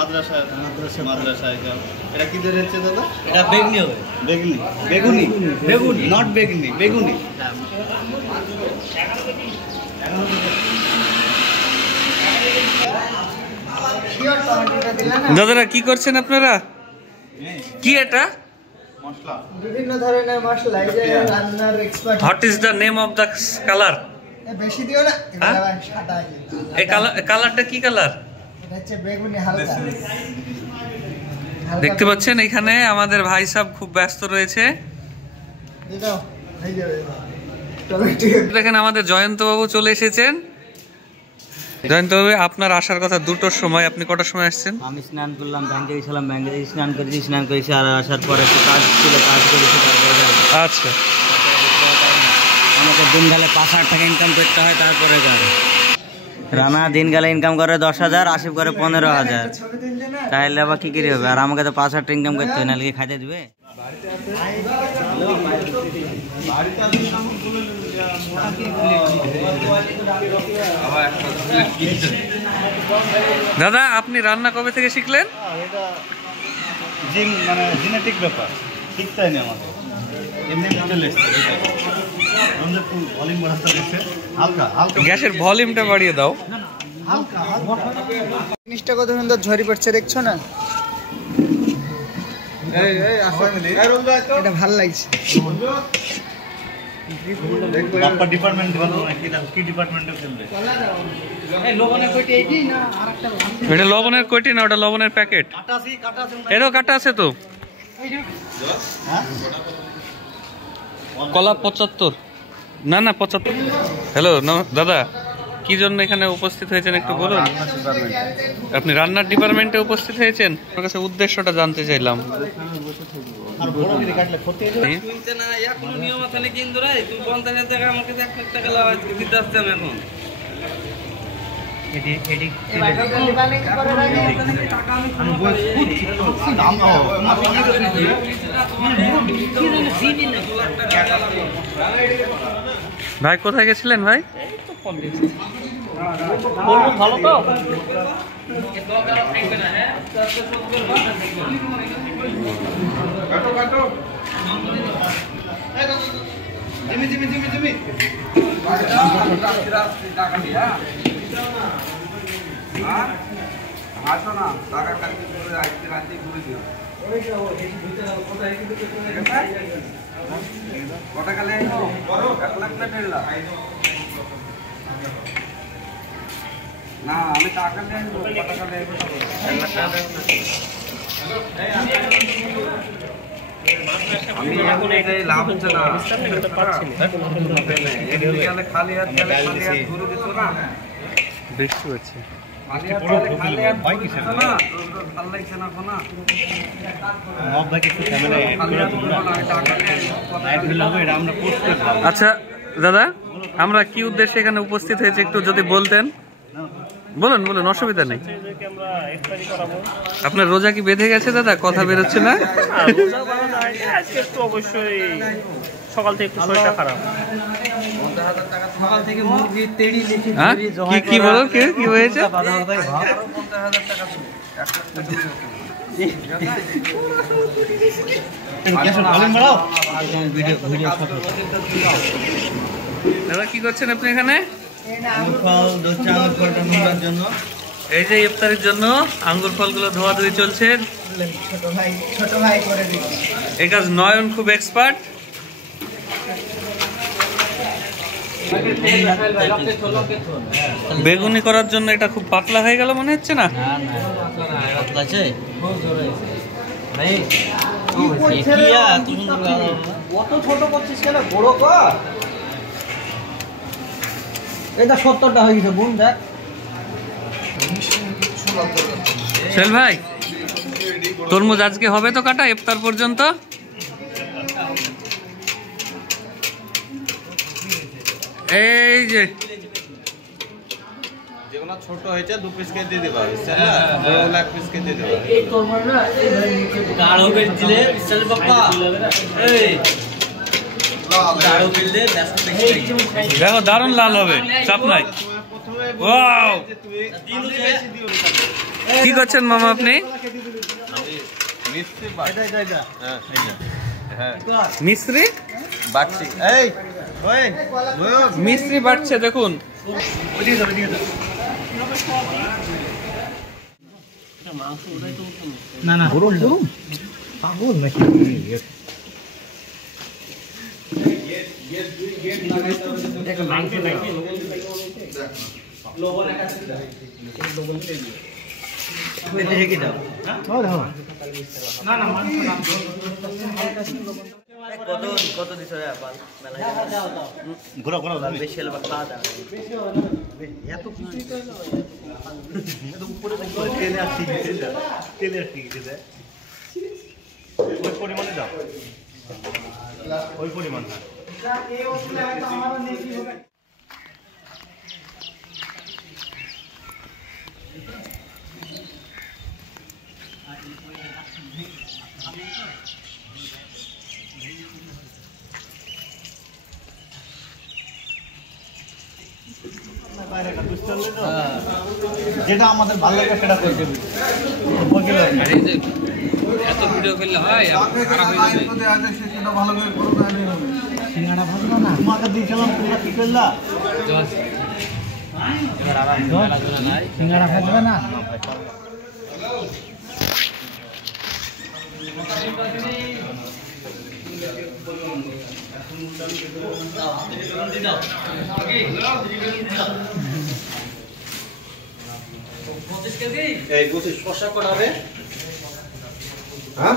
মাদ্রাসা মাদ্রাসা item. এটা কি ধরে হচ্ছে দাদা? এটা বেগুনি হবে। বেগুনি বেগুনি বেগুনি নট বেগুনি বেগুনি। দাদারা কি করছেন আপনারা? কি এটা? মশলা, বিভিন্ন ধরনের মশলা। এই যে রান্নার expert. What is the name of the colour? বেশি দিও না, এটা সাদা। এই কালারটা কি কালার? এটা হচ্ছে বেগুনি হালকা। দেখতে পাচ্ছেন এখানে আমাদের ভাই সাহেব খুব ব্যস্ত রয়েছে। দাও হয়ে যাবে। দেখেন আমাদের জয়ন্ত বাবু চলে এসেছেন। জয়ন্ত বাবু, আপনার আসার কথা 2টোর সময়, আপনি কটার সময় আসছেন? আমি স্নান করলাম, ব্যাংকে গেছিলাম, ব্যাংকে স্নান করেছি আর আসার পরে একটু কাজ ছিল, কাজ করেছি। আচ্ছা, আমাকে দিন গেলে 5,000 টাকা ইনকাম করতে হয়, তারপরে যায়। রানা দিন গেলে ইনকাম করে 10,000, আসিফ করে 15,000। তাহলে আবার কি করে হবে? আর আমাকে তো 5,000 টাকা ইনকাম করতে হয়, নাহলে কি খাইতে দিবে? দাদা আপনি রান্না কবে থেকে শিখলেন? এটা মানে জেনেটিক ব্যাপার, শিখতে হয়নি আমাকে, এমনি চলে এসছে। ভলিউম বাড়াতে হচ্ছে, হালকা হালকা গ্যাসের ভলিউমটা বাড়িয়ে দাও। জিনিসটা কত সুন্দর ঝরি পড়ছে, দেখছো না? এটা ভালো লাগছে। ডিপার্টমেন্ট কি ডিপার্টমেন্টে ফেলবে? এটা লবণের কয়টি না, ওটা লবণের প্যাকেট। এরও কাটা আছে তো। কলা 75, না না 75। হ্যালো দাদা, কি জন্য এখানে উপস্থিত হয়েছেন একটু বলুন। আপনি রান্নার ডিপার্টমেন্টে উপস্থিত হয়েছেন, আপনার কাছে উদ্দেশ্যটা জানতে চাইলাম। ভাই কোথায় গেছিলেন ভাই? ভালো তো। না আমি টাকা নেই, আমি এখন এটাই লাভ হচ্ছে না, খালি হাত ঘুরে দিত না। বৃষ্টি হচ্ছে, আচ্ছা দাদা, আমরা কি উদ্দেশ্যে এখানে উপস্থিত হয়েছে একটু যদি বলতেন। বলুন বলুন, অসুবিধা নেই। আপনার রোজা কি বেঁধে গেছে দাদা? কথা বেরোচ্ছে না। অবশ্যই সকাল থেকে একটু শরীরটা খারাপ। সকাল থেকে মুরগি তেড়ি লিখে কি বলো, কি হয়েছে? দাদা কি করছেন আপনি এখানে? এই যে ইফতারের জন্য আঙ্গুর ফলগুলো ধোয়াধুয়ি চলছে। ছোট ভাই করে দিচ্ছি। এই কাজ নয়ন খুব এক্সপার্ট। বেগুনি করার জন্য এটা খুব পাতলা হয়ে গেল মনে হচ্ছে না? কত ছোট করছিস কেন, বড় কর। এটা 70টা হয়ে গেছে বোন, দেখ। সোহেল ভাই, তরমুজ আজকে হবে তো কাটা ইফতার পর্যন্ত? এই যে যেগুলো ছোট হয়েছে 2 পিস কে দিয়ে দেবা, বড় 1 পিস কে দিয়ে দেবা। এই তোমার না গাঢ় বেল দিলে বিশাল বাপ্পা, এই গাঢ় বেল দে, দেখো দারুণ লাল হবে, চাপ নাই। প্রথমে ওয়াও কি করছেন মামা আপনি? মিস্ত্রি মিস্ত্রি বাড়ছে দেখুন। না না পাগল নাকি? কত দিছ ঘোরা ঘোরা বেশি হলে খাওয়া দাওয়া এত কিছুই তো উপরে তেলে আর টিকিটে দেয়, তেলে আর টিকিটে দেয় ওই পরিমাণে দাও, ওই পরিমাণ না। যেটা আমাদের ভালো লাগে সেটা করে দেবে। এত ভিডিও করলে হয় সিঙ্গাড়া ভাজবা না, তোমাকে দিয়েছিলাম, তোমরা কি করলা? সিঙ্গাড়া ভাজবে না? এই 25 শশা কটাবে? হ্যাঁ